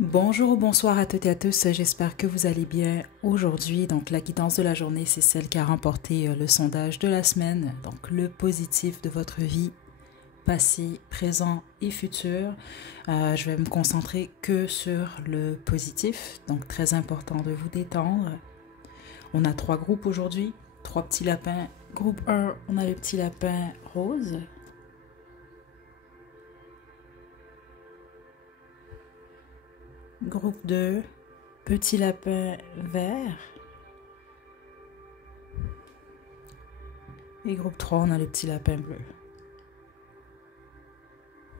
Bonjour ou bonsoir à toutes et à tous, j'espère que vous allez bien aujourd'hui. Donc la guidance de la journée, c'est celle qui a remporté le sondage de la semaine. Donc le positif de votre vie, passé, présent et futur. Je vais me concentrer que sur le positif, donc très important de vous détendre. On a 3 groupes aujourd'hui, 3 petits lapins. Groupe 1, on a le petit lapin rose. Groupe 2, petit lapin vert. Et groupe 3, on a le petit lapin bleu.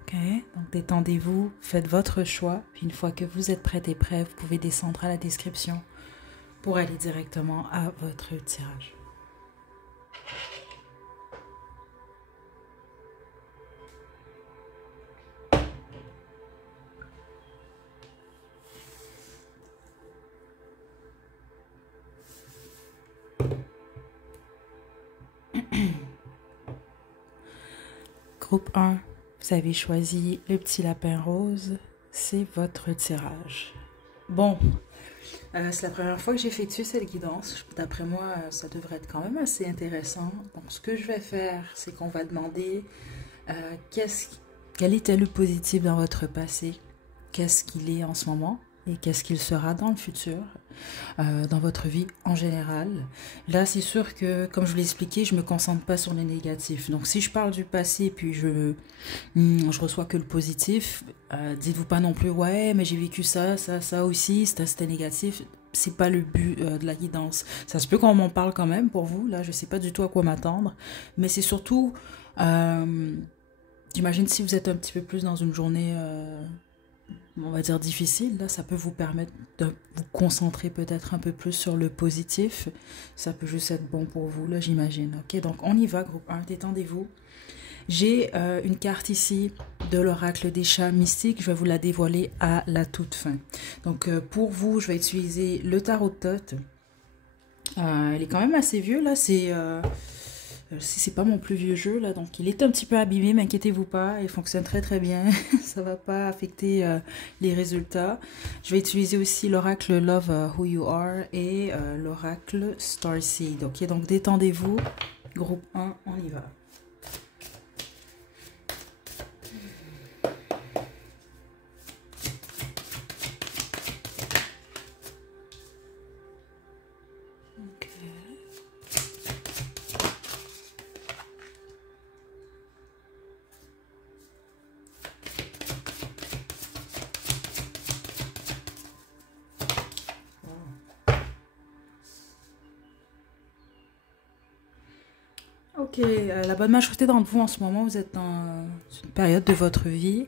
Ok, donc détendez-vous, faites votre choix. Puis une fois que vous êtes prête et prêt, vous pouvez descendre à la description pour aller directement à votre tirage. Groupe 1, vous avez choisi le petit lapin rose. C'est votre tirage. Bon, c'est la première fois que j'effectue cette guidance. D'après moi, ça devrait être quand même assez intéressant. Donc, ce que je vais faire, c'est qu'on va demander quel était le positif dans votre passé, qu'est-ce qu'il est en ce moment et qu'est-ce qu'il sera dans le futur, dans votre vie en général. Là, c'est sûr que, comme je vous l'ai expliqué, je me concentre pas sur les négatifs. Donc, si je parle du passé puis je reçois que le positif, dites-vous pas non plus, ouais, mais j'ai vécu ça, ça aussi, c'était négatif. C'est pas le but de la guidance. Ça se peut qu'on m'en parle quand même pour vous. Là, je sais pas du tout à quoi m'attendre, mais c'est surtout, j'imagine si vous êtes un petit peu plus dans une journée on va dire difficile, là, ça peut vous permettre de vous concentrer peut-être un peu plus sur le positif. Ça peut juste être bon pour vous, là, j'imagine. Ok, donc on y va, groupe 1, détendez-vous. J'ai une carte ici de l'oracle des chats mystiques. Je vais vous la dévoiler à la toute fin. Donc, pour vous, je vais utiliser le tarot de Thoth. Il est quand même assez vieux, là. C'est pas mon plus vieux jeu là, donc il est un petit peu abîmé, mais inquiétez-vous pas, il fonctionne très très bien, ça va pas affecter les résultats. Je vais utiliser aussi l'oracle Love Who You Are et l'oracle Starseed. Ok, donc détendez-vous, groupe 1, on y va. Ok, la bonne majorité d'entre vous en ce moment, vous êtes dans une période de votre vie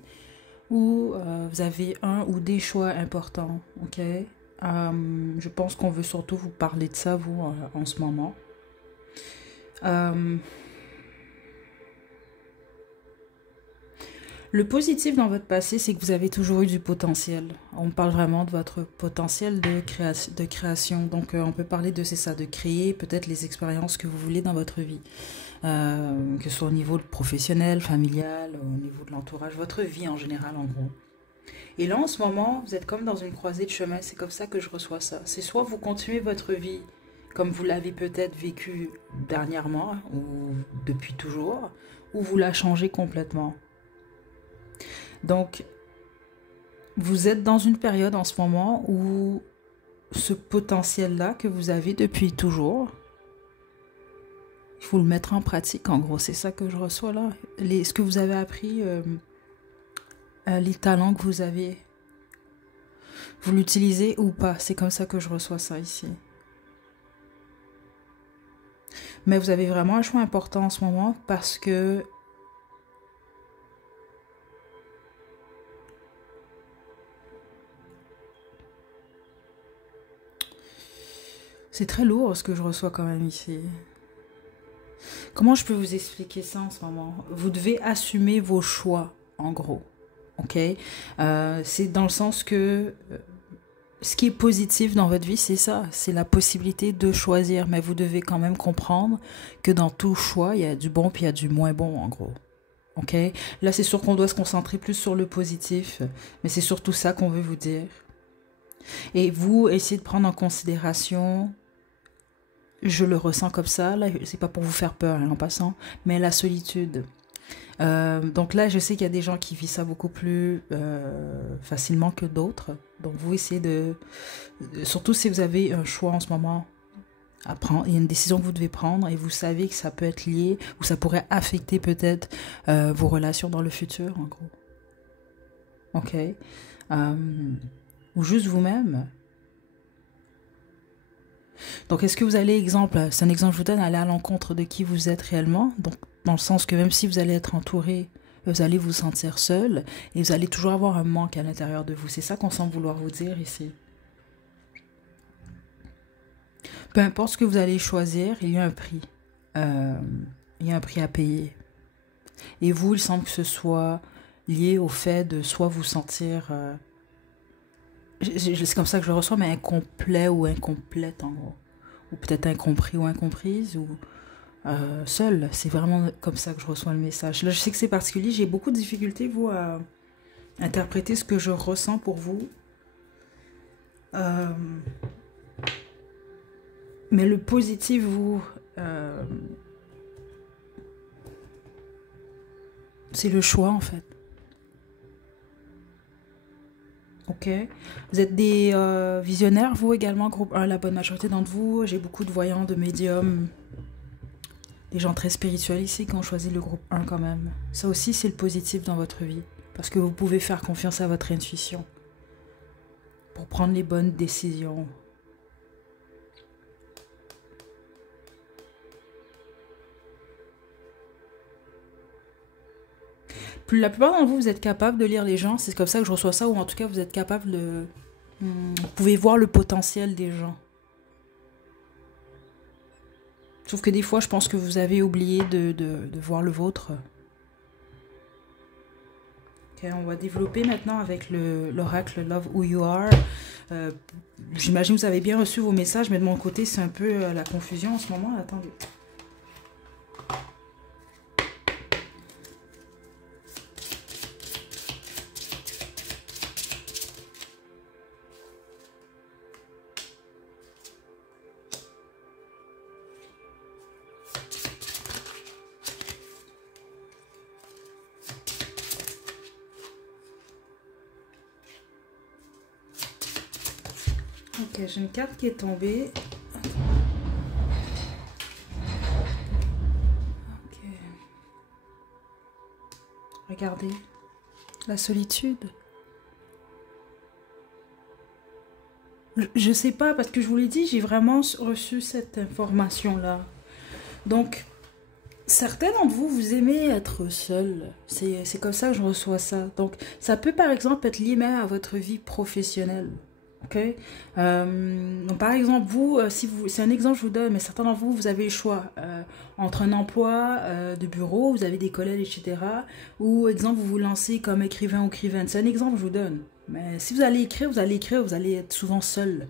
où vous avez un ou des choix importants, ok? Je pense qu'on veut surtout vous parler de ça, vous, en ce moment. Le positif dans votre passé, c'est que vous avez toujours eu du potentiel. On parle vraiment de votre potentiel de création. Donc, on peut parler de, c'est ça, de créer peut-être les expériences que vous voulez dans votre vie. Que ce soit au niveau professionnel, familial, au niveau de l'entourage, votre vie en général, en gros. Et là, en ce moment, vous êtes comme dans une croisée de chemin. C'est comme ça que je reçois ça. C'est soit vous continuez votre vie comme vous l'avez peut-être vécu dernièrement ou depuis toujours, ou vous la changez complètement. Donc, vous êtes dans une période en ce moment où ce potentiel-là que vous avez depuis toujours, il faut le mettre en pratique, en gros. C'est ça que je reçois là. Ce que vous avez appris, les talents que vous avez, vous l'utilisez ou pas. C'est comme ça que je reçois ça ici. Mais vous avez vraiment un choix important en ce moment parce que c'est très lourd ce que je reçois quand même ici. Comment je peux vous expliquer ça en ce moment? Vous devez assumer vos choix, en gros. Ok? C'est dans le sens que ce qui est positif dans votre vie, c'est ça. C'est la possibilité de choisir. Mais vous devez quand même comprendre que dans tout choix, il y a du bon puis il y a du moins bon, en gros. Ok? Là, c'est sûr qu'on doit se concentrer plus sur le positif, mais c'est surtout ça qu'on veut vous dire. Et vous, essayez de prendre en considération, je le ressens comme ça, là, c'est pas pour vous faire peur hein, en passant, mais la solitude. Donc là, je sais qu'il y a des gens qui vivent ça beaucoup plus facilement que d'autres. Donc vous essayez surtout si vous avez un choix en ce moment à prendre, il y a une décision que vous devez prendre et vous savez que ça peut être lié ou ça pourrait affecter peut-être vos relations dans le futur, en gros. Ok? Ou juste vous-même. Donc, est-ce que vous allez, exemple, c'est un exemple que je vous donne, aller à l'encontre de qui vous êtes réellement? Donc, dans le sens que même si vous allez être entouré, vous allez vous sentir seul et vous allez toujours avoir un manque à l'intérieur de vous. C'est ça qu'on semble vouloir vous dire ici. Peu importe ce que vous allez choisir, il y a un prix. Il y a un prix à payer. Et vous, il semble que ce soit lié au fait de soit vous sentir... c'est comme ça que je le reçois, mais incomplet ou incomplète en gros. Ou peut-être incompris ou incomprise, ou seul. C'est vraiment comme ça que je reçois le message. Là, je sais que c'est particulier. J'ai beaucoup de difficultés, vous, à interpréter ce que je ressens pour vous. Mais le positif, vous... c'est le choix, en fait. Ok. Vous êtes des visionnaires, vous également, groupe 1, la bonne majorité d'entre vous. J'ai beaucoup de voyants, de médiums, des gens très spirituels ici qui ont choisi le groupe 1 quand même. Ça aussi, c'est le positif dans votre vie. Parce que vous pouvez faire confiance à votre intuition pour prendre les bonnes décisions. La plupart d'entre vous, vous êtes capable de lire les gens. C'est comme ça que je reçois ça. Ou en tout cas, vous êtes capable de... Vous pouvez voir le potentiel des gens. Sauf que des fois, je pense que vous avez oublié de voir le vôtre. Ok, on va développer maintenant avec l'oracle Love Who You Are. J'imagine que vous avez bien reçu vos messages, mais de mon côté, c'est un peu la confusion en ce moment. Attendez. Ok, j'ai une carte qui est tombée. Ok. Regardez. La solitude. Je sais pas, parce que je vous l'ai dit, j'ai vraiment reçu cette information-là. Donc, certains d'entre vous, vous aimez être seul. C'est comme ça que je reçois ça. Donc, ça peut par exemple être lié même à votre vie professionnelle. Ok. Donc par exemple, vous, si vous, c'est un exemple que je vous donne, mais certains d'entre vous, vous avez le choix entre un emploi de bureau, vous avez des collègues, etc. Ou exemple, vous vous lancez comme écrivain ou écrivaine. C'est un exemple que je vous donne. Mais si vous allez écrire, vous allez être souvent seul.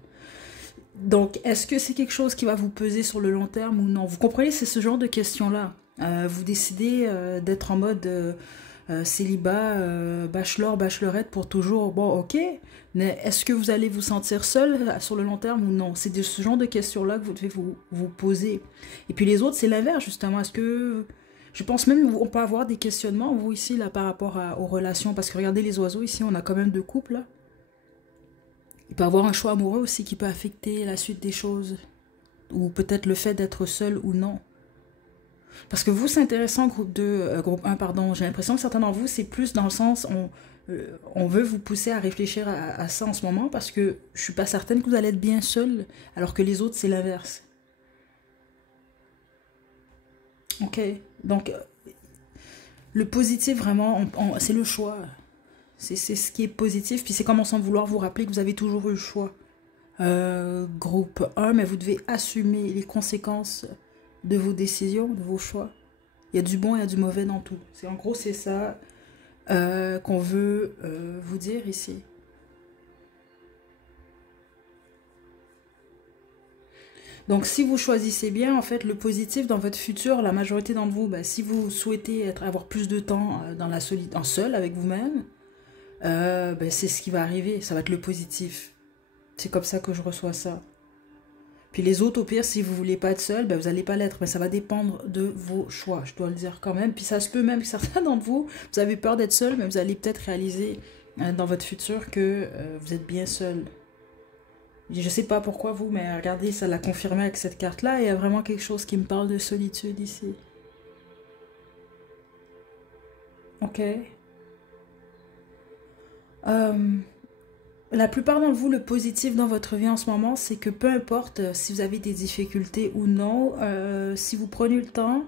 Donc, est-ce que c'est quelque chose qui va vous peser sur le long terme ou non? Vous comprenez, c'est ce genre de questions-là. Vous décidez d'être en mode célibat, bachelor, bachelorette pour toujours. Bon, ok, mais est-ce que vous allez vous sentir seul sur le long terme ou non? C'est de ce genre de questions-là que vous devez vous poser. Et puis les autres, c'est l'inverse, justement. Est-ce que... Je pense même qu'on peut avoir des questionnements, vous, ici, là, par rapport aux relations. Parce que regardez les oiseaux, ici, on a quand même deux couples, là. Il peut y avoir un choix amoureux aussi qui peut affecter la suite des choses. Ou peut-être le fait d'être seul ou non. Parce que vous, c'est intéressant, groupe 2, groupe 1, pardon. J'ai l'impression que certains d'entre vous, c'est plus dans le sens, on veut vous pousser à réfléchir à ça en ce moment parce que je suis pas certaine que vous allez être bien seul, alors que les autres, c'est l'inverse. Ok, donc le positif, vraiment, c'est le choix. C'est ce qui est positif, puis c'est comme sans vouloir vous rappeler que vous avez toujours eu le choix. Groupe 1, mais vous devez assumer les conséquences de vos décisions, de vos choix. Il y a du bon et il y a du mauvais dans tout. En gros, c'est ça qu'on veut vous dire ici. Donc, si vous choisissez bien, en fait, le positif dans votre futur, la majorité d'entre vous, ben, si vous souhaitez avoir plus de temps dans la en seul avec vous-même, ben, c'est ce qui va arriver. Ça va être le positif. C'est comme ça que je reçois ça. Puis les autres, au pire, si vous voulez pas être seul, ben vous n'allez pas l'être. Mais ça va dépendre de vos choix, je dois le dire quand même. Puis ça se peut même que certains d'entre vous, vous avez peur d'être seul, mais vous allez peut-être réaliser dans votre futur que vous êtes bien seul. Je sais pas pourquoi vous, mais regardez, ça l'a confirmé avec cette carte-là. Il y a vraiment quelque chose qui me parle de solitude ici. Ok. La plupart d'entre vous, le positif dans votre vie en ce moment, c'est que peu importe si vous avez des difficultés ou non, si vous prenez le temps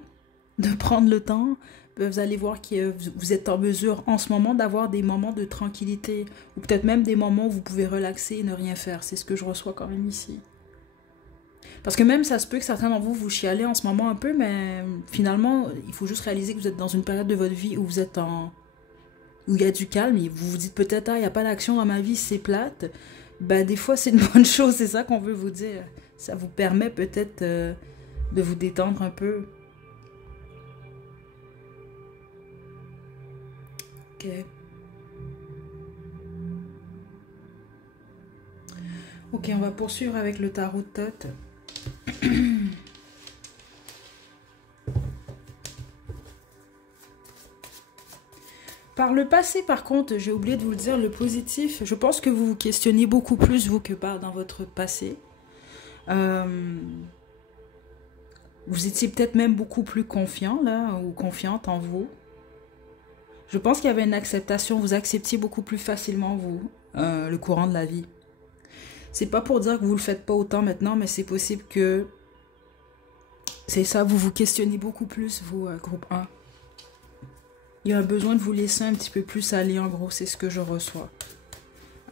de prendre le temps, vous allez voir que vous êtes en mesure en ce moment d'avoir des moments de tranquillité ou peut-être même des moments où vous pouvez relaxer et ne rien faire. C'est ce que je reçois quand même ici. Parce que même ça se peut que certains d'entre vous vous chialez en ce moment un peu, mais finalement, il faut juste réaliser que vous êtes dans une période de votre vie où vous êtes où il y a du calme et vous vous dites peut-être, ah, il n'y a pas d'action dans ma vie, c'est plate. Ben, des fois, c'est une bonne chose, c'est ça qu'on veut vous dire. Ça vous permet peut-être de vous détendre un peu. Ok. Ok, on va poursuivre avec le tarot de Thoth. Par le passé, par contre, j'ai oublié de vous le dire, le positif, je pense que vous vous questionnez beaucoup plus, vous, que dans votre passé. Vous étiez peut-être même beaucoup plus confiant, là, ou confiante en vous. Je pense qu'il y avait une acceptation, vous acceptiez beaucoup plus facilement, vous, le courant de la vie. C'est pas pour dire que vous le faites pas autant maintenant, mais c'est possible que... C'est ça, vous vous questionnez beaucoup plus, vous, groupe 1. Il y a un besoin de vous laisser un petit peu plus aller, en gros, c'est ce que je reçois.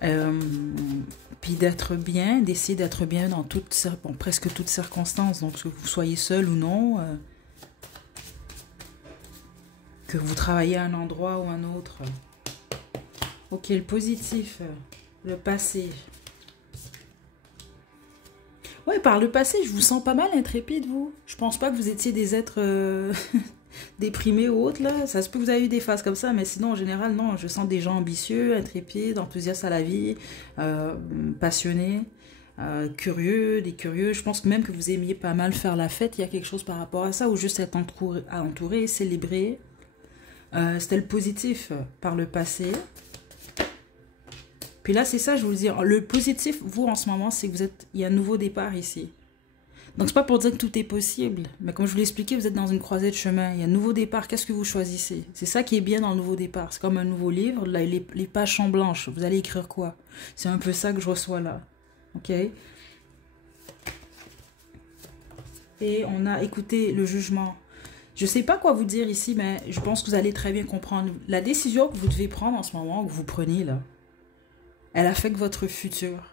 Puis d'être bien, d'essayer d'être bien dans presque toutes circonstances. Donc, que vous soyez seul ou non, que vous travaillez à un endroit ou un autre. Ok, le positif, le passé. Ouais, par le passé, je vous sens pas mal intrépide, vous. Je pense pas que vous étiez des êtres déprimés ou autres, là. Ça se peut que vous avez eu des phases comme ça, mais sinon, en général, non. Je sens des gens ambitieux, intrépides, enthousiastes à la vie, passionnés, curieux, des curieux. Je pense même que vous aimiez pas mal faire la fête. Il y a quelque chose par rapport à ça, ou juste être entouré, célébrer. C'était le positif par le passé. Puis là, c'est ça, je vous le dis. Le positif, vous, en ce moment, c'est que il y a un nouveau départ ici. Donc, c'est pas pour dire que tout est possible. Mais comme je vous l'ai expliqué, vous êtes dans une croisée de chemin. Il y a un nouveau départ. Qu'est-ce que vous choisissez? C'est ça qui est bien dans le nouveau départ. C'est comme un nouveau livre. Là, les pages sont blanches. Vous allez écrire quoi? C'est un peu ça que je reçois là. OK? Et on a écouté le jugement. Je sais pas quoi vous dire ici, mais je pense que vous allez très bien comprendre. La décision que vous devez prendre en ce moment, que vous prenez là, elle affecte votre futur.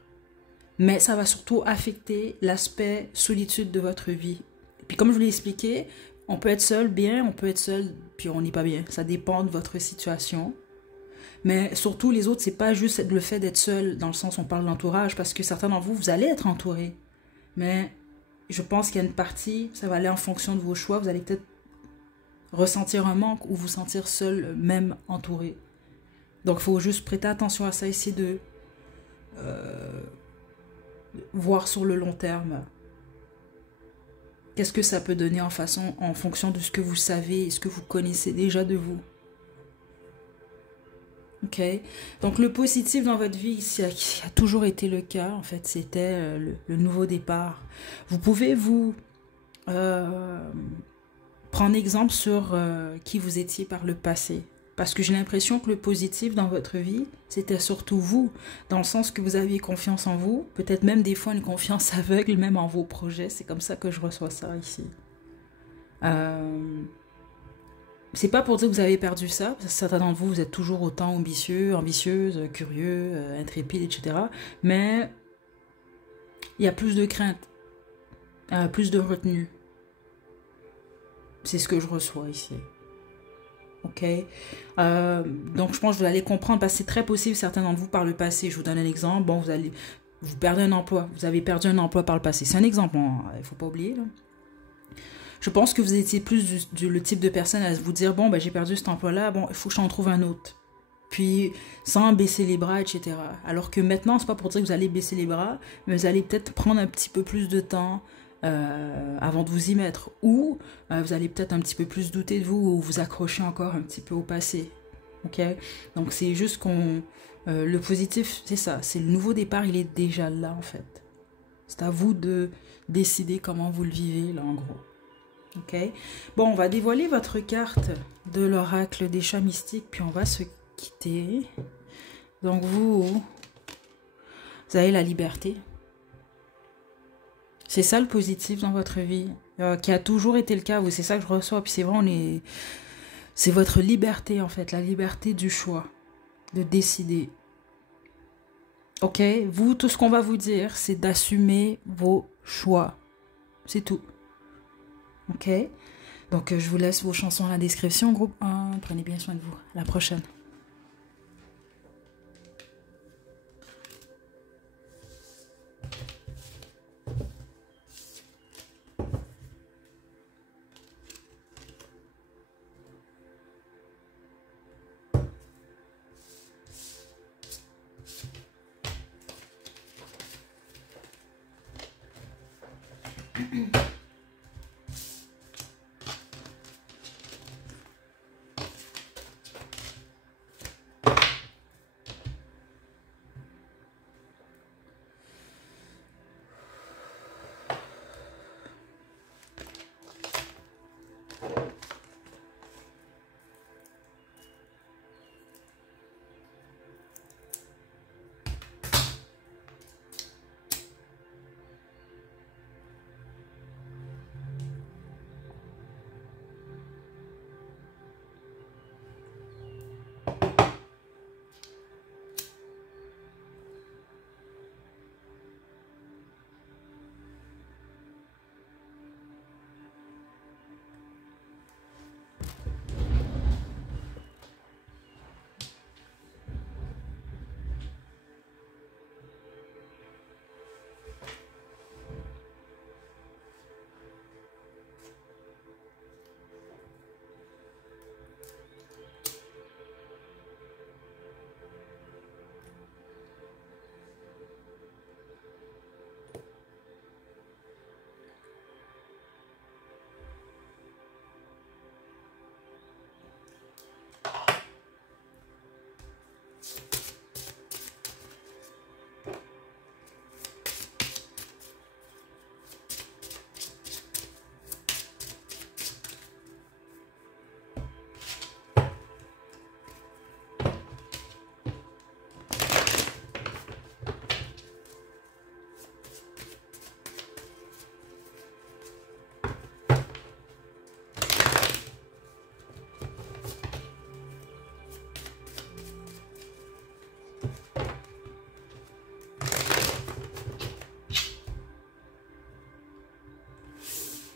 Mais ça va surtout affecter l'aspect solitude de votre vie. Puis comme je vous l'ai expliqué, on peut être seul bien, on peut être seul puis on n'est pas bien. Ça dépend de votre situation. Mais surtout, les autres, c'est pas juste le fait d'être seul, dans le sens où on parle d'entourage, parce que certains d'entre vous, vous allez être entourés. Mais je pense qu'il y a une partie, ça va aller en fonction de vos choix. Vous allez peut-être ressentir un manque ou vous sentir seul, même entouré. Donc, il faut juste prêter attention à ça, essayer de voir sur le long terme. Qu'est-ce que ça peut donner en fonction de ce que vous savez et ce que vous connaissez déjà de vous. Ok. Donc, le positif dans votre vie, qui a toujours été le cas, en fait, c'était le nouveau départ. Vous pouvez vous prendre exemple sur qui vous étiez par le passé. Parce que j'ai l'impression que le positif dans votre vie, c'était surtout vous, dans le sens que vous aviez confiance en vous, peut-être même des fois une confiance aveugle, même en vos projets. C'est comme ça que je reçois ça ici. C'est pas pour dire que vous avez perdu ça, parce que certains d'entre vous, vous êtes toujours autant ambitieux, ambitieuse, curieux, intrépide, etc. Mais il y a plus de crainte, plus de retenue. C'est ce que je reçois ici. Ok, donc je pense que vous allez comprendre parce que c'est très possible, certains d'entre vous par le passé, je vous donne un exemple, bon, vous vous perdez un emploi, vous avez perdu un emploi par le passé. C'est un exemple, il ne faut pas oublier. Là. Je pense que vous étiez plus le type de personne à vous dire, bon, ben, j'ai perdu cet emploi-là, bon, il faut que j'en trouve un autre. Puis, sans baisser les bras, etc. Alors que maintenant, c'est pas pour dire que vous allez baisser les bras, mais vous allez peut-être prendre un petit peu plus de temps avant de vous y mettre. Ou vous allez peut-être un petit peu plus douter de vous ou vous accrocher encore un petit peu au passé. Ok? Donc, c'est juste le positif, c'est ça. C'est le nouveau départ, il est déjà là, en fait. C'est à vous de décider comment vous le vivez, là, en gros. Ok. Bon, on va dévoiler votre carte de l'oracle des chats mystiques, puis on va se quitter. Donc vous avez la liberté. C'est ça le positif dans votre vie, qui a toujours été le cas. C'est ça que je reçois. Puis c'est vrai, c'est votre liberté en fait, la liberté du choix, de décider. Ok. Vous, tout ce qu'on va vous dire, c'est d'assumer vos choix. C'est tout. Ok. Donc, je vous laisse vos chansons à la description, groupe 1. Prenez bien soin de vous. À la prochaine.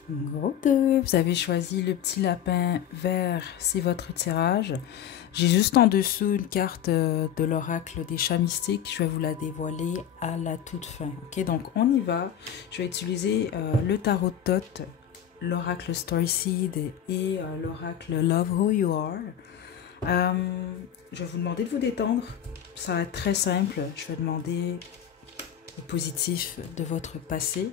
Groupe 2, vous avez choisi le petit lapin vert, c'est votre tirage. J'ai juste en dessous une carte de l'oracle des chats mystiques. Je vais vous la dévoiler à la toute fin. Ok, donc on y va. Je vais utiliser le tarot de Thoth, l'oracle Story Seed et l'oracle Love Who You Are. Je vais vous demander de vous détendre. Ça va être très simple. Je vais demander le positif de votre passé,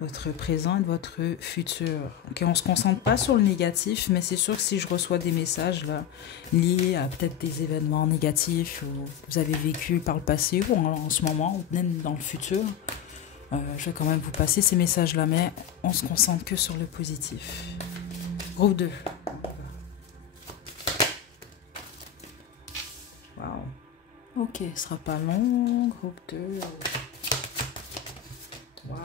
votre présent et de votre futur. Okay, on ne se concentre pas sur le négatif, mais c'est sûr que si je reçois des messages là, liés à peut-être des événements négatifs que vous avez vécu par le passé ou en ce moment ou même dans le futur, je vais quand même vous passer ces messages-là, mais on se concentre que sur le positif. Groupe 2. Wow. Ok, ce sera pas long. Groupe 2. Wow.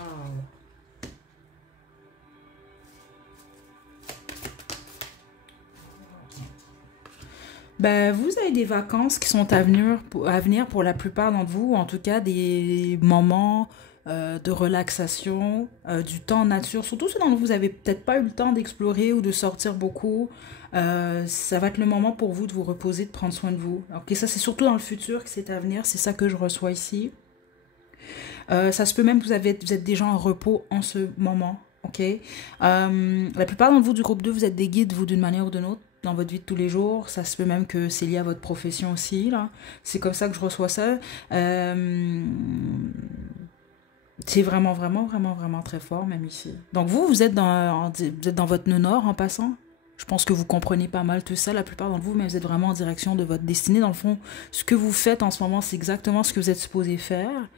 Ben, vous avez des vacances qui sont à venir pour la plupart d'entre vous, ou en tout cas des moments de relaxation, du temps en nature, surtout ceux dont vous n'avez peut-être pas eu le temps d'explorer ou de sortir beaucoup. Ça va être le moment pour vous de vous reposer, de prendre soin de vous. Ok, ça c'est surtout dans le futur que c'est à venir, c'est ça que je reçois ici. Ça se peut même que vous êtes déjà en repos en ce moment. Ok. La plupart d'entre vous du groupe 2, vous êtes des guides, vous, d'une manière ou d'une autre, dans votre vie de tous les jours. Ça se peut même que c'est lié à votre profession aussi, là. C'est comme ça que je reçois ça. C'est vraiment, vraiment, vraiment, vraiment très fort, même ici. Donc vous êtes vous êtes dans votre nœud nord en passant. Je pense que vous comprenez pas mal tout ça, la plupart d'entre vous, mais vous êtes vraiment en direction de votre destinée. Dans le fond, ce que vous faites en ce moment, c'est exactement ce que vous êtes supposé faire.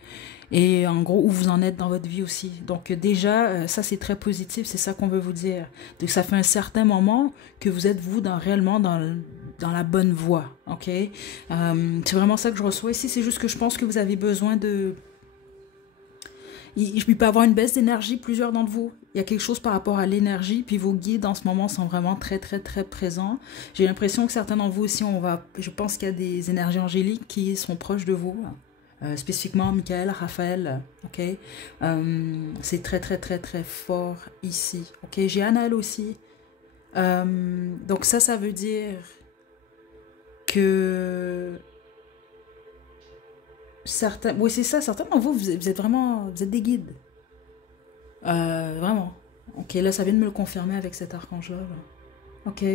Et en gros, où vous en êtes dans votre vie aussi. Donc déjà, ça c'est très positif, c'est ça qu'on veut vous dire. Donc ça fait un certain moment que vous êtes réellement dans la bonne voie, ok? C'est vraiment ça que je reçois ici, c'est juste que je pense que vous avez besoin de... Il peut y avoir une baisse d'énergie, plusieurs d'entre vous. Il y a quelque chose par rapport à l'énergie, puis vos guides en ce moment sont vraiment très, très, très présents. J'ai l'impression que certains d'entre vous aussi, je pense qu'il y a des énergies angéliques qui sont proches de vous. Spécifiquement Michael, Raphaël, ok? C'est très, très, très, très fort ici. Ok, j'ai Anaël aussi. Donc ça veut dire que... Oui, c'est ça, certains d'entre vous, vous êtes vraiment... Vous êtes des guides. Vraiment. Ok, là, ça vient de me le confirmer avec cet archange-là. Ok.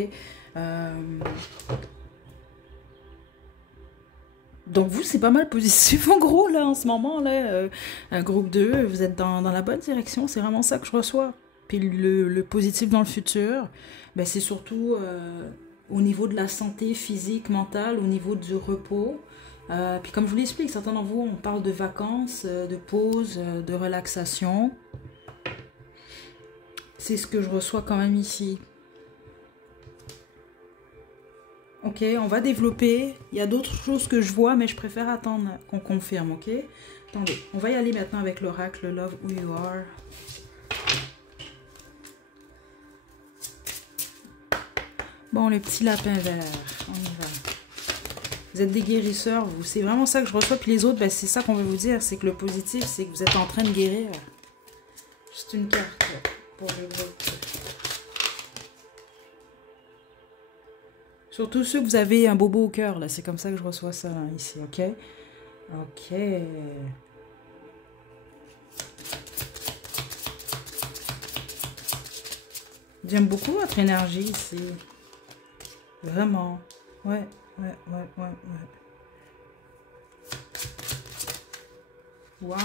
Donc vous, c'est pas mal positif en gros, là, en ce moment, là. Un groupe 2, vous êtes dans la bonne direction. C'est vraiment ça que je reçois. Puis le positif dans le futur, ben, c'est surtout au niveau de la santé physique, mentale, au niveau du repos. Puis comme je vous l'explique, certains d'entre vous, on parle de vacances, de pause, de relaxation. C'est ce que je reçois quand même ici. Ok, on va développer. Il y a d'autres choses que je vois, mais je préfère attendre qu'on confirme, ok? Attendez, on va y aller maintenant avec l'oracle Love Who You Are. Bon, le petit lapin vert, on y va. Vous êtes des guérisseurs, vous. C'est vraiment ça que je reçois. Puis les autres, ben, c'est ça qu'on veut vous dire. C'est que le positif, c'est que vous êtes en train de guérir. Juste une carte pour le groupe. Surtout ceux que vous avez un bobo au cœur, là. C'est comme ça que je reçois ça, là, ici, ok? Ok. J'aime beaucoup votre énergie ici. Vraiment. Ouais. Waouh.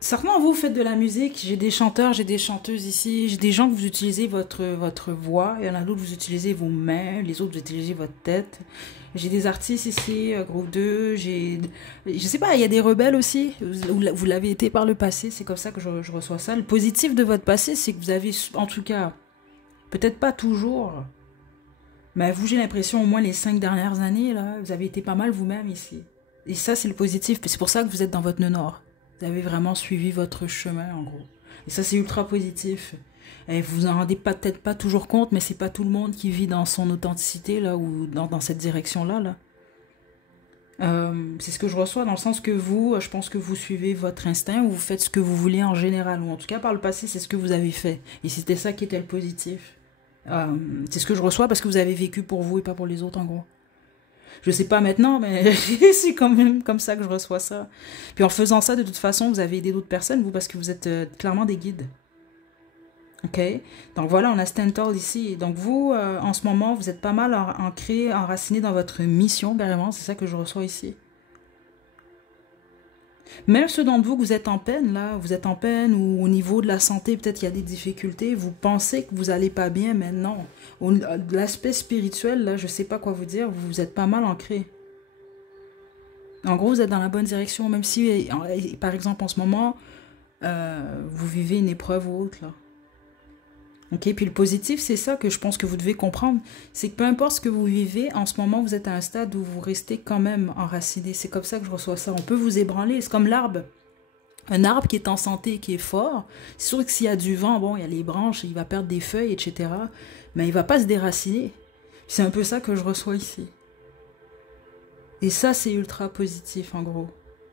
Certains d'entre vous faites de la musique. J'ai des chanteurs, j'ai des chanteuses ici. J'ai des gens que vous utilisez votre voix. Il y en a d'autres, vous utilisez vos mains. Les autres, vous utilisez votre tête. J'ai des artistes ici, groupe 2. Je sais pas, il y a des rebelles aussi. Vous l'avez été par le passé. C'est comme ça que je reçois ça. Le positif de votre passé, c'est que vous avez, en tout cas, peut-être pas toujours, mais vous, j'ai l'impression, au moins les 5 dernières années, là, vous avez été pas mal vous-même ici. Et ça, c'est le positif. C'est pour ça que vous êtes dans votre nœud nord. Vous avez vraiment suivi votre chemin, en gros. Et ça, c'est ultra positif. Et vous en rendez peut-être pas toujours compte, mais c'est pas tout le monde qui vit dans son authenticité, là, ou dans cette direction-là, là. C'est ce que je reçois, dans le sens que vous, je pense que vous suivez votre instinct, ou vous faites ce que vous voulez en général, ou en tout cas, par le passé, c'est ce que vous avez fait. Et c'était ça qui était le positif. C'est ce que je reçois parce que vous avez vécu pour vous et pas pour les autres, en gros. Je sais pas maintenant, mais c'est quand même comme ça que je reçois ça. Puis en faisant ça, de toute façon, vous avez aidé d'autres personnes, vous, parce que vous êtes clairement des guides. Ok? Donc voilà, on a Stentor ici. Donc vous, en ce moment, vous êtes pas mal ancré, enraciné dans votre mission, carrément. C'est ça que je reçois ici. Même ceux d'entre vous que vous êtes en peine, là, vous êtes en peine, ou au niveau de la santé, peut-être qu'il y a des difficultés, vous pensez que vous allez pas bien, mais non. L'aspect spirituel, là, je sais pas quoi vous dire, vous êtes pas mal ancré. En gros, vous êtes dans la bonne direction, même si, par exemple, en ce moment, vous vivez une épreuve ou autre, là. Ok, puis le positif, c'est ça que je pense que vous devez comprendre, c'est que peu importe ce que vous vivez, en ce moment, vous êtes à un stade où vous restez quand même enraciné. C'est comme ça que je reçois ça. On peut vous ébranler, c'est comme l'arbre. Un arbre qui est en santé, qui est fort, c'est sûr que s'il y a du vent, bon, il y a les branches, il va perdre des feuilles, etc. Mais il va pas se déraciner. C'est un peu ça que je reçois ici. Et ça, c'est ultra positif, en gros.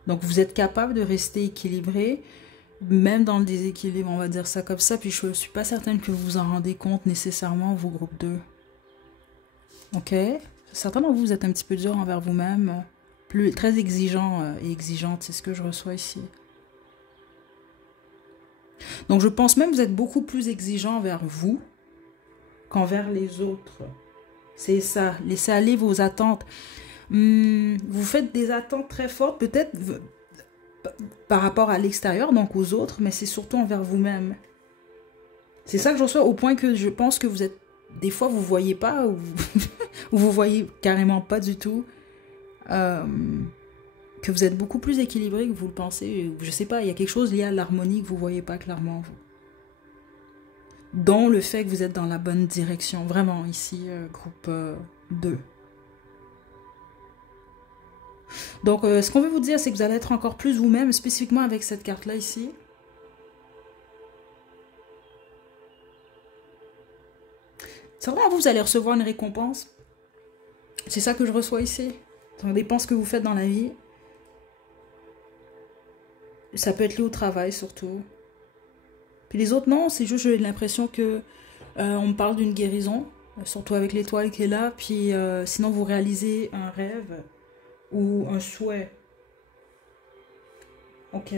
Donc, vous êtes capable de rester équilibré, même dans le déséquilibre, on va dire ça comme ça. Puis, je suis pas certaine que vous vous en rendez compte nécessairement, vous, groupe 2. Ok? Ça, certains d'entre vous, vous êtes un petit peu dur envers vous-même, très exigeant et exigeante, c'est ce que je reçois ici. Donc je pense même que vous êtes beaucoup plus exigeant envers vous qu'envers les autres. C'est ça, laissez aller vos attentes. Vous faites des attentes très fortes, peut-être par rapport à l'extérieur, donc aux autres, mais c'est surtout envers vous-même. C'est ça que je reçois, au point que je pense que vous êtes, des fois vous voyez pas, ou vous voyez carrément pas du tout, que vous êtes beaucoup plus équilibré que vous le pensez. Je sais pas, il y a quelque chose lié à l'harmonie que vous voyez pas clairement, vous. Dont le fait que vous êtes dans la bonne direction, vraiment, ici, groupe 2. Donc, ce qu'on veut vous dire, c'est que vous allez être encore plus vous-même, spécifiquement avec cette carte-là ici. C'est vrai, vous allez recevoir une récompense. C'est ça que je reçois ici. Ça dépend ce que vous faites dans la vie. Ça peut être lié au travail, surtout. Puis les autres, non, c'est juste j'ai l'impression que on me parle d'une guérison, surtout avec l'étoile qui est là. Puis sinon, vous réalisez un rêve ou un souhait. Ok.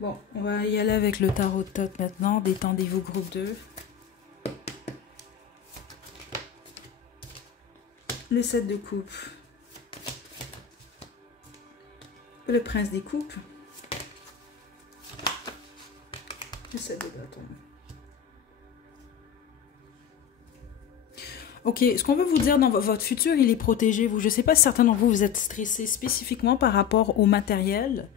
Bon, on va y aller avec le tarot de Thoth maintenant. Détendez-vous, groupe 2. Le 7 de coupe. Le prince des coupes. Le 7 de bâton. Ok, ce qu'on veut vous dire dans votre futur, il est protégé. Je ne sais pas si certains d'entre vous, vous êtes stressés spécifiquement par rapport au matériel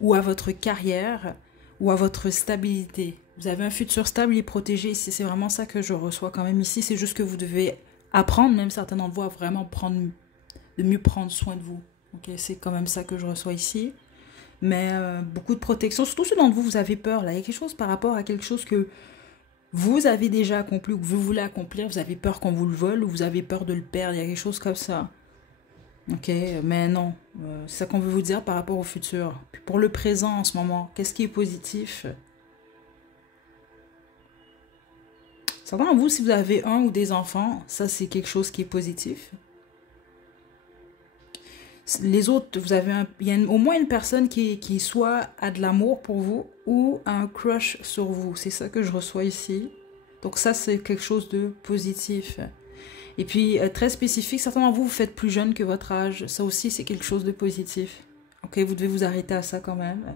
ou à votre carrière ou à votre stabilité. Vous avez un futur stable et protégé. C'est vraiment ça que je reçois quand même ici. C'est juste que vous devez apprendre, même certains d'entre vous, à vraiment de mieux prendre soin de vous. Okay, c'est quand même ça que je reçois ici. Mais beaucoup de protection. Surtout ceux d'entre vous, vous avez peur. Là. Il y a quelque chose par rapport à quelque chose que vous avez déjà accompli ou que vous voulez accomplir. Vous avez peur qu'on vous le vole ou vous avez peur de le perdre. Il y a quelque chose comme ça. Ok, mais non. C'est ça qu'on veut vous dire par rapport au futur. Puis pour le présent en ce moment, qu'est-ce qui est positif? Certains d'entre vous, si vous avez un ou des enfants, ça c'est quelque chose qui est positif. Les autres, vous avez il y a au moins une personne qui soit a de l'amour pour vous ou a un crush sur vous. C'est ça que je reçois ici. Donc ça, c'est quelque chose de positif. Et puis, très spécifique, certains d'entre vous, vous faites plus jeune que votre âge. Ça aussi, c'est quelque chose de positif. Ok, vous devez vous arrêter à ça quand même.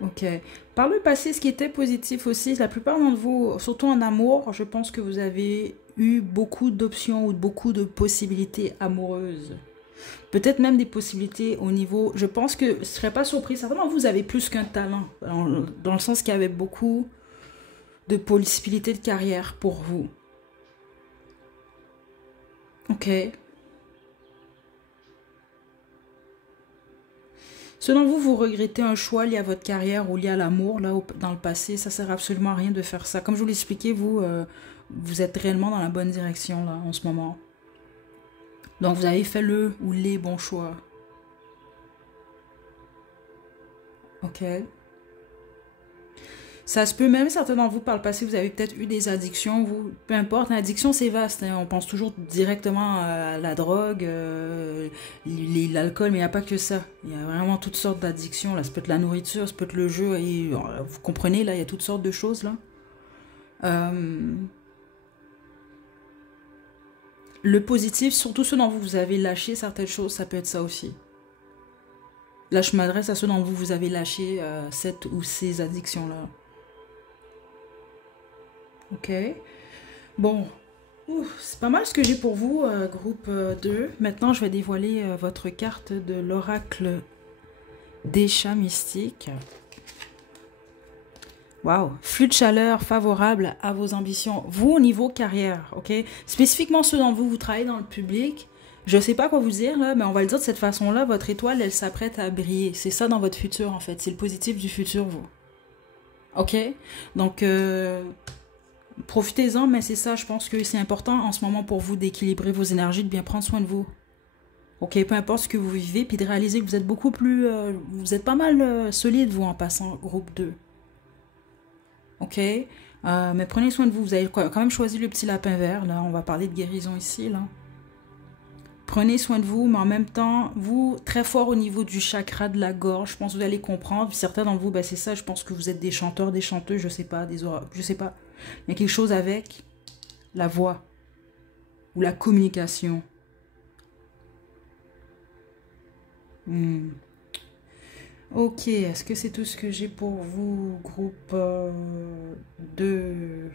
Ok. Par le passé, ce qui était positif aussi, la plupart d'entre vous, surtout en amour, je pense que vous avez eu beaucoup d'options ou beaucoup de possibilités amoureuses. Peut-être même des possibilités au niveau... Je pense que je ne serais pas surpris. Certainement, vous avez plus qu'un talent. Dans le sens qu'il y avait beaucoup de possibilités de carrière pour vous. Ok. Selon vous, vous regrettez un choix lié à votre carrière ou lié à l'amour là dans le passé, ça sert absolument à rien de faire ça. Comme je vous l'expliquais, vous êtes réellement dans la bonne direction là en ce moment. Donc vous avez fait le ou les bons choix. Ok. Ça se peut, même certains d'entre vous par le passé, vous avez peut-être eu des addictions, peu importe, l'addiction c'est vaste, hein, on pense toujours directement à la drogue, l'alcool, mais il n'y a pas que ça. Il y a vraiment toutes sortes d'addictions, là, ça peut être la nourriture, ça peut être le jeu, et, vous comprenez, là, il y a toutes sortes de choses, là. Le positif, surtout ceux dont vous avez lâché certaines choses, ça peut être ça aussi. Là, je m'adresse à ceux dont vous avez lâché cette ou ces addictions-là. Ok. Bon. C'est pas mal ce que j'ai pour vous, groupe 2. Maintenant, je vais dévoiler votre carte de l'oracle des chats mystiques. Waouh. Flux de chaleur favorable à vos ambitions. Vous, au niveau carrière, ok? Spécifiquement ceux d'entre vous, vous travaillez dans le public. Je sais pas quoi vous dire, là, mais on va le dire de cette façon-là. Votre étoile, elle s'apprête à briller. C'est ça dans votre futur, en fait. C'est le positif du futur, vous. Ok? Donc... profitez-en, mais c'est ça, je pense que c'est important en ce moment pour vous d'équilibrer vos énergies, de bien prendre soin de vous. Ok, peu importe ce que vous vivez, puis de réaliser que vous êtes beaucoup plus... vous êtes pas mal solide, vous, en passant, groupe 2. Ok? Mais prenez soin de vous. Vous avez quand même choisi le petit lapin vert, là. On va parler de guérison ici, là. Prenez soin de vous, mais en même temps, vous, très fort au niveau du chakra de la gorge. Je pense que vous allez comprendre. Certains d'entre vous, ben, c'est ça. Je pense que vous êtes des chanteurs, des chanteuses, je sais pas, des aura, je sais pas. Il y a quelque chose avec la voix ou la communication. Hmm. Ok, est-ce que c'est tout ce que j'ai pour vous, groupe de...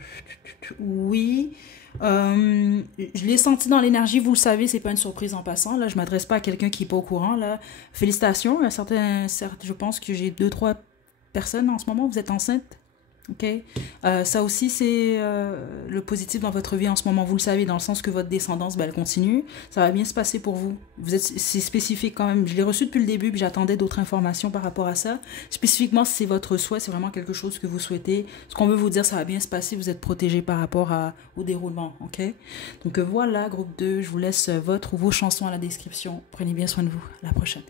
Oui. Je l'ai senti dans l'énergie, vous le savez, c'est pas une surprise en passant. Là, je m'adresse pas à quelqu'un qui est pas au courant. Là, félicitations. Il y a je pense que j'ai deux, trois personnes en ce moment. Vous êtes enceinte? Ok. Ça aussi, c'est le positif dans votre vie en ce moment. Vous le savez, dans le sens que votre descendance, ben, elle continue. Ça va bien se passer pour vous. C'est spécifique quand même. Je l'ai reçu depuis le début, puis j'attendais d'autres informations par rapport à ça. Spécifiquement, si c'est votre souhait, c'est vraiment quelque chose que vous souhaitez. Ce qu'on veut vous dire, ça va bien se passer. Vous êtes protégé par rapport au déroulement. Ok. Donc voilà, groupe 2, je vous laisse votre ou vos chansons à la description. Prenez bien soin de vous. À la prochaine.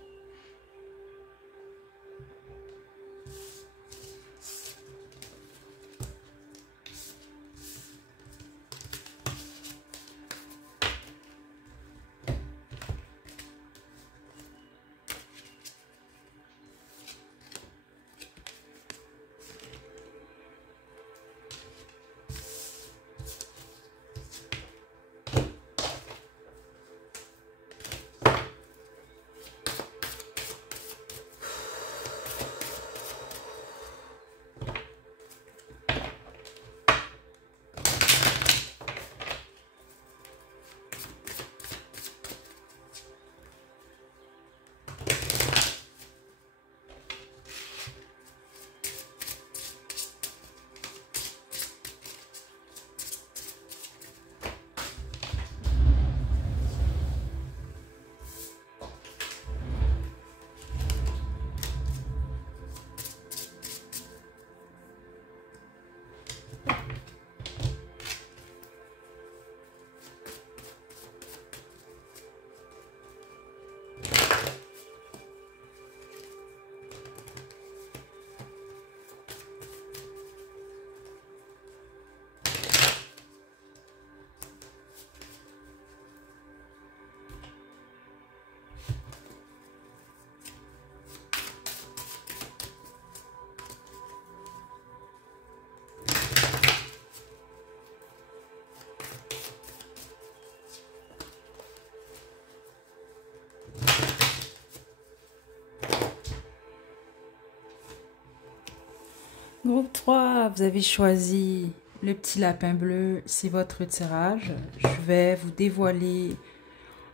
Groupe 3, vous avez choisi le petit lapin bleu, c'est votre tirage. Je vais vous dévoiler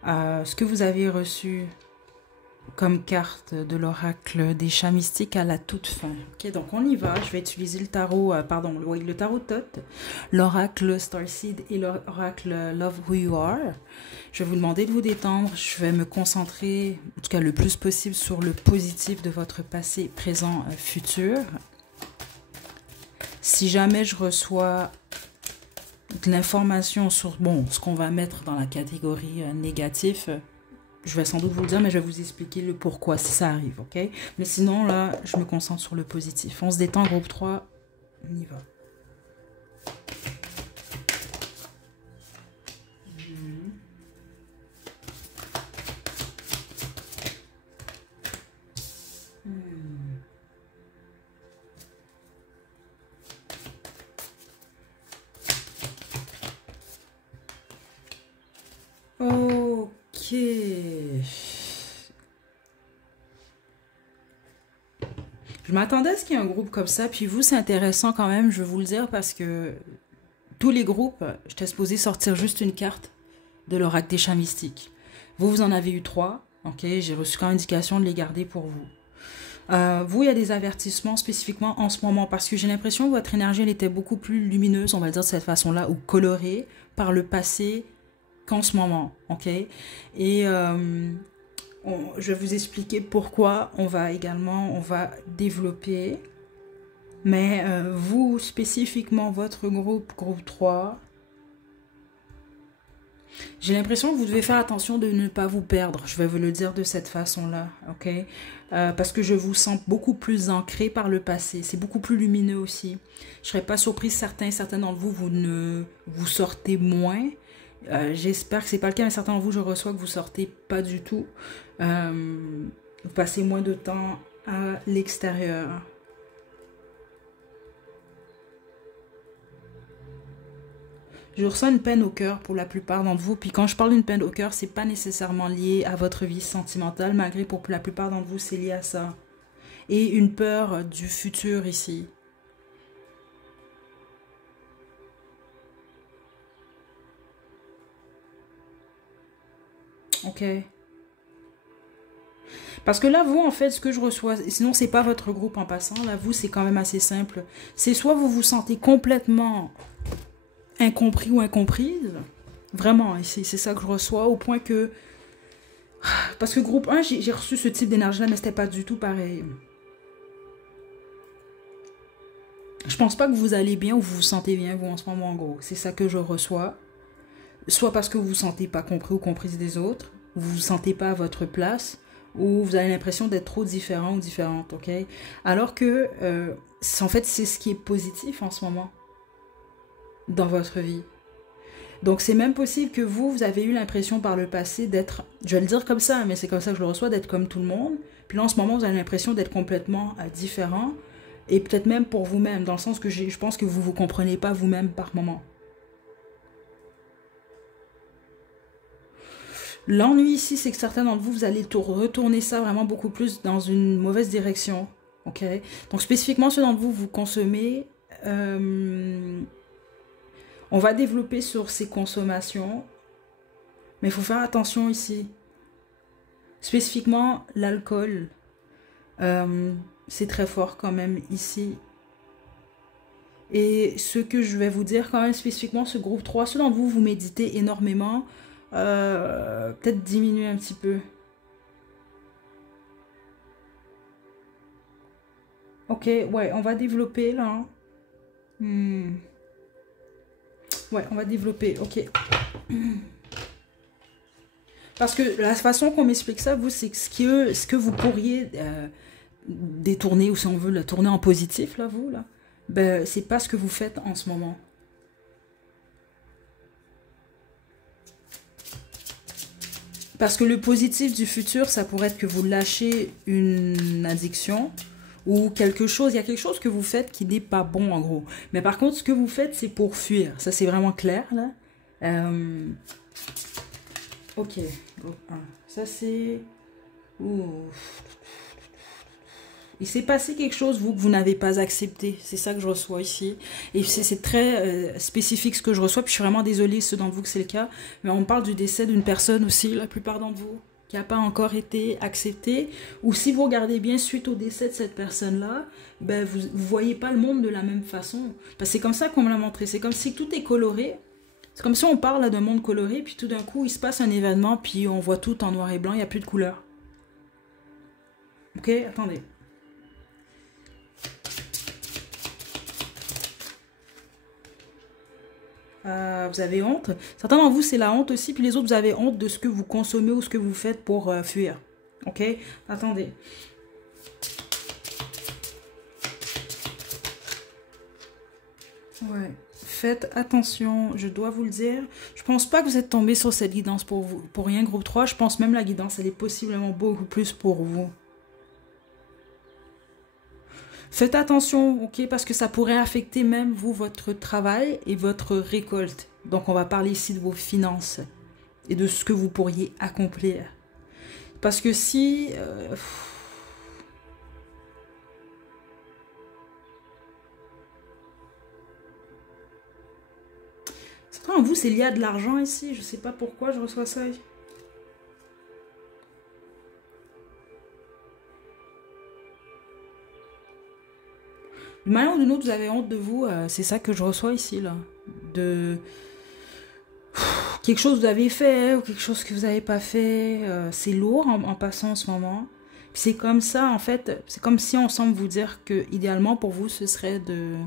ce que vous avez reçu comme carte de l'oracle des chats mystiques à la toute fin. Ok, donc on y va. Je vais utiliser le tarot, le tarot Thoth, l'oracle Starseed et l'oracle Love Who You Are. Je vais vous demander de vous détendre. Je vais me concentrer, en tout cas le plus possible, sur le positif de votre passé, présent, futur. Si jamais je reçois de l'information sur ce qu'on va mettre dans la catégorie négatif, je vais sans doute vous le dire, mais je vais vous expliquer le pourquoi si ça arrive, ok? Mais sinon, là, je me concentre sur le positif. On se détend, groupe 3, on y va. Ok. Je m'attendais à ce qu'il y ait un groupe comme ça, puis vous, c'est intéressant quand même, je vais vous le dire, parce que tous les groupes, j'étais supposé sortir juste une carte de l'oracle des chats mystiques. Vous en avez eu 3, ok, j'ai reçu comme indication de les garder pour vous. Vous, il y a des avertissements spécifiquement en ce moment, parce que j'ai l'impression que votre énergie, elle était beaucoup plus lumineuse, on va dire de cette façon-là, ou colorée par le passé qu'en ce moment, ok? Et je vais vous expliquer pourquoi on va développer. Mais vous, spécifiquement, votre groupe 3, J'ai l'impression que vous devez faire attention de ne pas vous perdre. Je vais vous le dire de cette façon-là, ok? Parce que je vous sens beaucoup plus ancré par le passé. C'est beaucoup plus lumineux aussi. Je serais pas surprise, certains d'entre vous, vous sortez moins. J'espère que c'est pas le cas, mais certains d'entre vous, je reçois que vous sortez pas du tout. Vous passez moins de temps à l'extérieur. Je ressens une peine au cœur pour la plupart d'entre vous. Puis quand je parle d'une peine au cœur, c'est pas nécessairement lié à votre vie sentimentale, malgré pour la plupart d'entre vous, c'est lié à ça. Et une peur du futur ici. Ok. Parce que là, vous, en fait, ce que je reçois, sinon, c'est pas votre groupe en passant. Là, vous, c'est quand même assez simple. C'est soit vous vous sentez complètement incompris ou incomprise. Vraiment, c'est ça que je reçois, au point que... Parce que groupe 1, j'ai reçu ce type d'énergie-là, mais c'était pas du tout pareil. Je pense pas que vous allez bien ou vous vous sentez bien, vous, en ce moment, en gros. C'est ça que je reçois. Soit parce que vous vous sentez pas compris ou comprise des autres, vous vous sentez pas à votre place, ou vous avez l'impression d'être trop différent ou différente, ok? Alors que, en fait, c'est ce qui est positif en ce moment dans votre vie. Donc, c'est même possible que vous avez eu l'impression par le passé d'être, je vais le dire comme ça, mais c'est comme ça que je le reçois, d'être comme tout le monde. Puis là, en ce moment, vous avez l'impression d'être complètement différent, et peut-être même pour vous-même, dans le sens que je pense que vous ne vous comprenez pas vous-même par moment. L'ennui ici, c'est que certains d'entre vous, vous allez retourner ça vraiment beaucoup plus dans une mauvaise direction. Ok? Donc, spécifiquement, ceux d'entre vous, vous consommez... on va développer sur ces consommations. Mais il faut faire attention ici. Spécifiquement, l'alcool. C'est très fort quand même ici. Et ce que je vais vous dire quand même spécifiquement, ce groupe 3, ceux d'entre vous, vous méditez énormément. Peut-être diminuer un petit peu. Ok, ouais, on va développer là. Ouais, on va développer, ok. Parce que la façon qu'on m'explique ça, vous, c'est ce que vous pourriez détourner, ou si on veut le tourner en positif, là, vous, là, ben, c'est pas ce que vous faites en ce moment. Parce que le positif du futur, ça pourrait être que vous lâchez une addiction ou quelque chose. Il y a quelque chose que vous faites qui n'est pas bon, en gros. Mais par contre, ce que vous faites, c'est pour fuir. Ça, c'est vraiment clair, là. Ok. Ça, c'est... Il s'est passé quelque chose, vous, que vous n'avez pas accepté. C'est ça que je reçois ici. Et c'est très spécifique ce que je reçois. Puis je suis vraiment désolée, ceux d'entre vous, que c'est le cas. Mais on parle du décès d'une personne aussi, la plupart d'entre vous, qui n'a pas encore été acceptée. Ou si vous regardez bien, suite au décès de cette personne-là, ben, vous ne voyez pas le monde de la même façon. Parce que c'est comme ça qu'on me l'a montré. C'est comme si tout est coloré. C'est comme si on parle d'un monde coloré, puis tout d'un coup, il se passe un événement, puis on voit tout en noir et blanc, il n'y a plus de couleur. Ok, attendez. Vous avez honte. Certains d'entre vous, c'est la honte aussi. Puis les autres, vous avez honte de ce que vous consommez ou ce que vous faites pour fuir. Ok? Attendez. Ouais. Faites attention, je dois vous le dire. Je pense pas que vous êtes tombé sur cette guidance pour vous, pour rien, groupe 3. Je pense même la guidance, elle est possiblement beaucoup plus pour vous. Faites attention, ok, parce que ça pourrait affecter même vous, votre travail et votre récolte. Donc, on va parler ici de vos finances et de ce que vous pourriez accomplir. Parce que si... certains de vous, c'est lié à de l'argent ici. Je sais pas pourquoi je reçois ça. D'une manière ou d'une autre, vous avez honte de vous. C'est ça que je reçois ici, là. De... quelque chose que vous avez fait ou quelque chose que vous n'avez pas fait. C'est lourd en passant en ce moment. C'est comme ça, en fait. C'est comme si on semble vous dire que, idéalement, pour vous, ce serait de...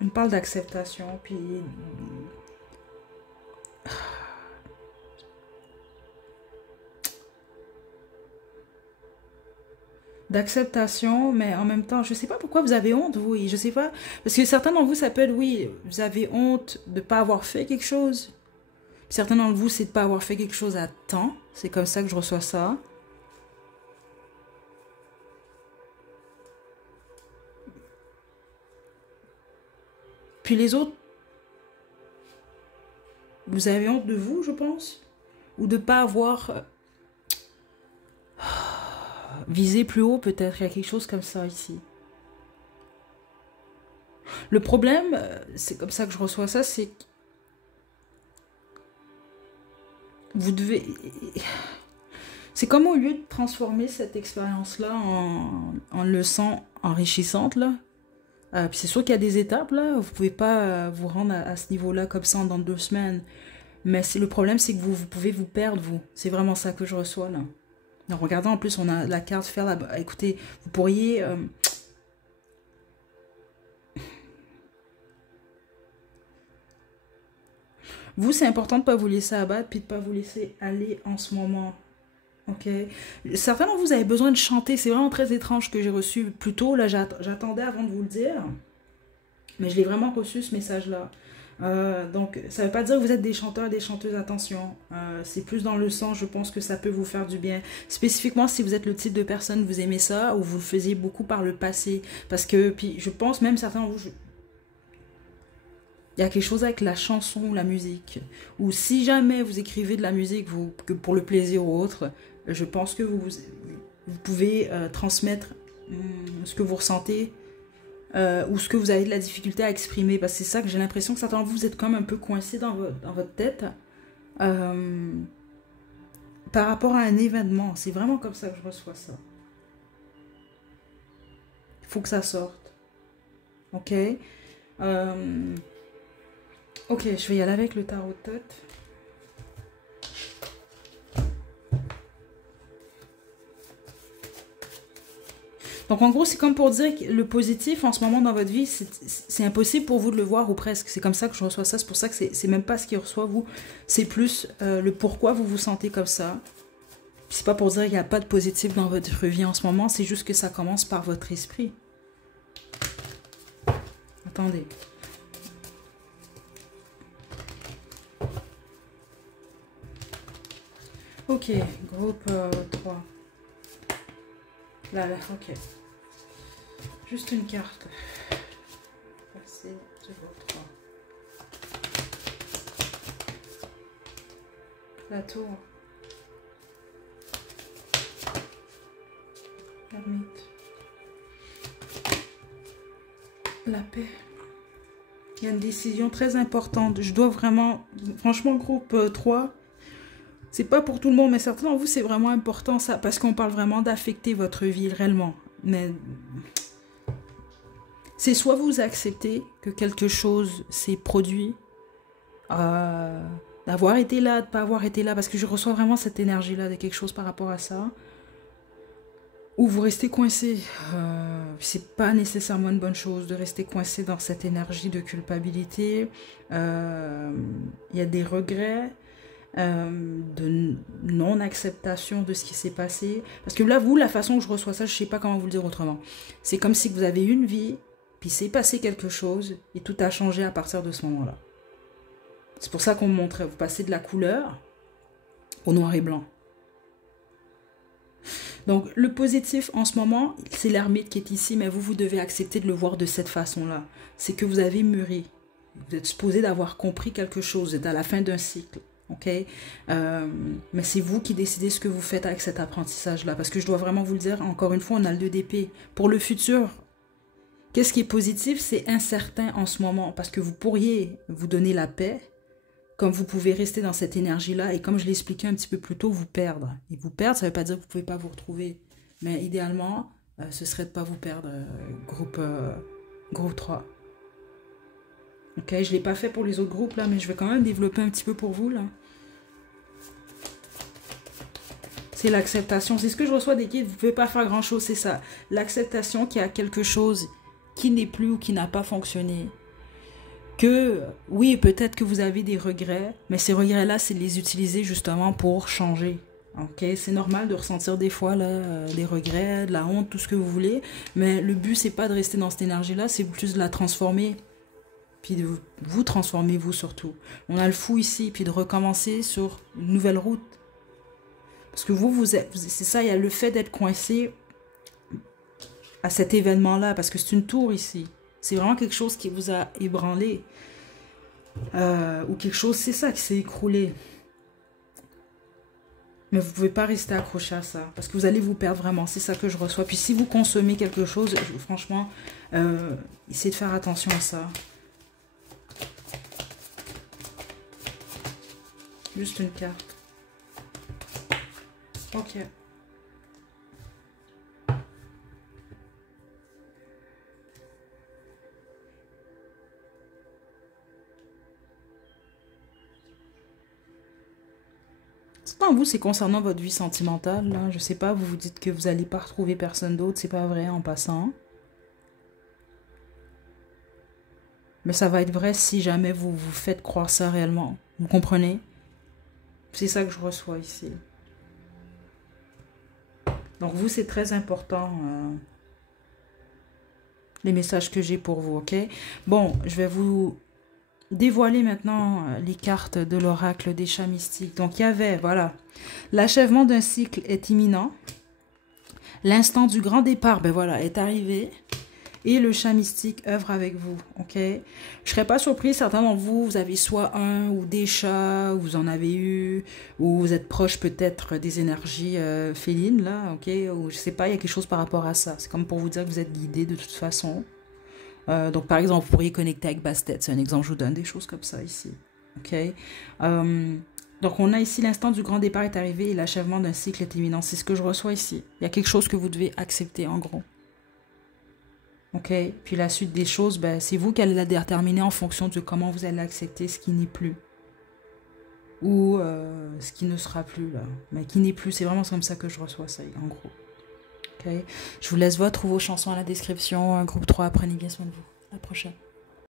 On parle d'acceptation, puis... d'acceptation, mais en même temps, je sais pas pourquoi vous avez honte, vous, et je sais pas, parce que certains d'entre vous s'appellent, oui, vous avez honte de pas avoir fait quelque chose. Certains d'entre vous, c'est de pas avoir fait quelque chose à temps. C'est comme ça que je reçois ça. Puis les autres, vous avez honte de vous, je pense, ou de pas avoir visé plus haut, peut-être. Il y a quelque chose comme ça ici. Le problème, c'est comme ça que je reçois ça, c'est que vous devez... C'est comme au lieu de transformer cette expérience-là en leçon enrichissante, là. Puis c'est sûr qu'il y a des étapes, là. Vous pouvez pas vous rendre à ce niveau-là comme ça dans 2 semaines. Mais le problème, c'est que vous pouvez vous perdre, vous. C'est vraiment ça que je reçois, là. Alors, regardez, en plus, on a la carte faire là-bas. Écoutez, vous pourriez... Vous, c'est important de ne pas vous laisser abattre puis de ne pas vous laisser aller en ce moment. Ok. Certains d'entre vous avez besoin de chanter. C'est vraiment très étrange que j'ai reçu plus tôt. Là, j'attendais avant de vous le dire. Mais je l'ai vraiment reçu, ce message-là. Donc, ça ne veut pas dire que vous êtes des chanteurs et des chanteuses, attention. C'est plus dans le sens, je pense que ça peut vous faire du bien. Spécifiquement, si vous êtes le type de personne, vous aimez ça, ou vous le faisiez beaucoup par le passé. Parce que, puis je pense même certains d'entre vous... Il y a quelque chose avec la chanson ou la musique. Ou si jamais vous écrivez de la musique que pour le plaisir ou autre, je pense que vous pouvez transmettre ce que vous ressentez ou ce que vous avez de la difficulté à exprimer. Parce que c'est ça que j'ai l'impression que certains de vous êtes comme un peu coincé dans votre tête par rapport à un événement. C'est vraiment comme ça que je reçois ça. Il faut que ça sorte. Ok. Ok, je vais y aller avec le tarot de tête. Donc en gros, c'est comme pour dire que le positif en ce moment dans votre vie, c'est impossible pour vous de le voir ou presque. C'est comme ça que je reçois ça. C'est pour ça que c'est même pas ce qui reçoit vous. C'est plus le pourquoi vous vous sentez comme ça. C'est pas pour dire qu'il n'y a pas de positif dans votre vie en ce moment. C'est juste que ça commence par votre esprit. Attendez. Ok, groupe 3. Là, ok. Juste une carte. Passer du groupe 3. La tour. L'ermite. La paix. Il y a une décision très importante. Je dois vraiment... Franchement, groupe 3... C'est pas pour tout le monde, mais certains d'entre vous, c'est vraiment important ça, parce qu'on parle vraiment d'affecter votre vie réellement. Mais c'est soit vous acceptez que quelque chose s'est produit, d'avoir été là, de ne pas avoir été là, parce que je reçois vraiment cette énergie-là de quelque chose par rapport à ça, ou vous restez coincé. C'est pas nécessairement une bonne chose de rester coincé dans cette énergie de culpabilité. Il y a des regrets. De non-acceptation de ce qui s'est passé. Parce que là, vous, la façon que je reçois ça, je sais pas comment vous le dire autrement. C'est comme si vous avez une vie, puis s'est passé quelque chose, et tout a changé à partir de ce moment-là. C'est pour ça qu'on me montrait, vous passez de la couleur au noir et blanc. Donc, le positif en ce moment, c'est l'ermite qui est ici, mais vous devez accepter de le voir de cette façon-là. C'est que vous avez mûri. Vous êtes supposé d'avoir compris quelque chose. Vous êtes à la fin d'un cycle. Ok, mais c'est vous qui décidez ce que vous faites avec cet apprentissage-là. Parce que je dois vraiment vous le dire, encore une fois, on a le 2 d'épée. Pour le futur, qu'est-ce qui est positif? C'est incertain en ce moment. Parce que vous pourriez vous donner la paix, comme vous pouvez rester dans cette énergie-là. Et comme je l'ai expliqué un petit peu plus tôt, vous perdre. Et vous perdre, ça ne veut pas dire que vous ne pouvez pas vous retrouver. Mais idéalement, ce serait de ne pas vous perdre, groupe 3. Ok, je ne l'ai pas fait pour les autres groupes là, mais je vais quand même développer un petit peu pour vous là. C'est l'acceptation. C'est ce que je reçois des guides. Vous ne pouvez pas faire grand chose, c'est ça. L'acceptation qu'il y a quelque chose qui n'est plus ou qui n'a pas fonctionné. que, oui, peut-être que vous avez des regrets, mais ces regrets-là, c'est de les utiliser justement pour changer. Ok, c'est normal de ressentir des fois là, des regrets, de la honte, tout ce que vous voulez, mais le but, c'est pas de rester dans cette énergie-là, c'est plus de la transformer, puis de vous transformer, vous surtout. On a le fou ici, puis de recommencer sur une nouvelle route. Parce que vous êtes, c'est ça, il y a le fait d'être coincé à cet événement-là, parce que c'est une tour ici. C'est vraiment quelque chose qui vous a ébranlé. Ou quelque chose, c'est ça qui s'est écroulé. Mais vous ne pouvez pas rester accroché à ça. Parce que vous allez vous perdre vraiment. C'est ça que je reçois. Puis si vous consommez quelque chose, franchement, essayez de faire attention à ça. Juste une carte. Ok. Pas vous, c'est concernant votre vie sentimentale. Là. Je sais pas, vous vous dites que vous n'allez pas retrouver personne d'autre. C'est pas vrai en passant. Mais ça va être vrai si jamais vous vous faites croire ça réellement. Vous comprenez? C'est ça que je reçois ici. Donc vous, c'est très important. Les messages que j'ai pour vous, ok? Bon, je vais vous dévoiler maintenant les cartes de l'oracle des chats mystiques. Donc il y avait, voilà, l'achèvement d'un cycle est imminent. L'instant du grand départ, ben voilà, est arrivé. Et le chat mystique œuvre avec vous, ok? Je ne serais pas surprise, certains d'entre vous, vous avez soit un ou des chats, ou vous en avez eu, ou vous êtes proche peut-être des énergies félines, là, ok? Ou je sais pas, il y a quelque chose par rapport à ça. C'est comme pour vous dire que vous êtes guidé de toute façon. Donc, par exemple, vous pourriez connecter avec Bastet. C'est un exemple, je vous donne des choses comme ça ici. OK? Donc, on a ici l'instant du grand départ est arrivé et l'achèvement d'un cycle est imminent. C'est ce que je reçois ici. Il y a quelque chose que vous devez accepter, en gros. OK? Puis la suite des choses, ben, c'est vous qui allez la déterminer en fonction de comment vous allez accepter ce qui n'est plus. Ou ce qui ne sera plus, là. Mais qui n'est plus, c'est vraiment comme ça que je reçois ça, en gros. Okay. Je vous laisse votre ou vos chansons à la description. Groupe 3, prenez bien soin de vous. À la prochaine.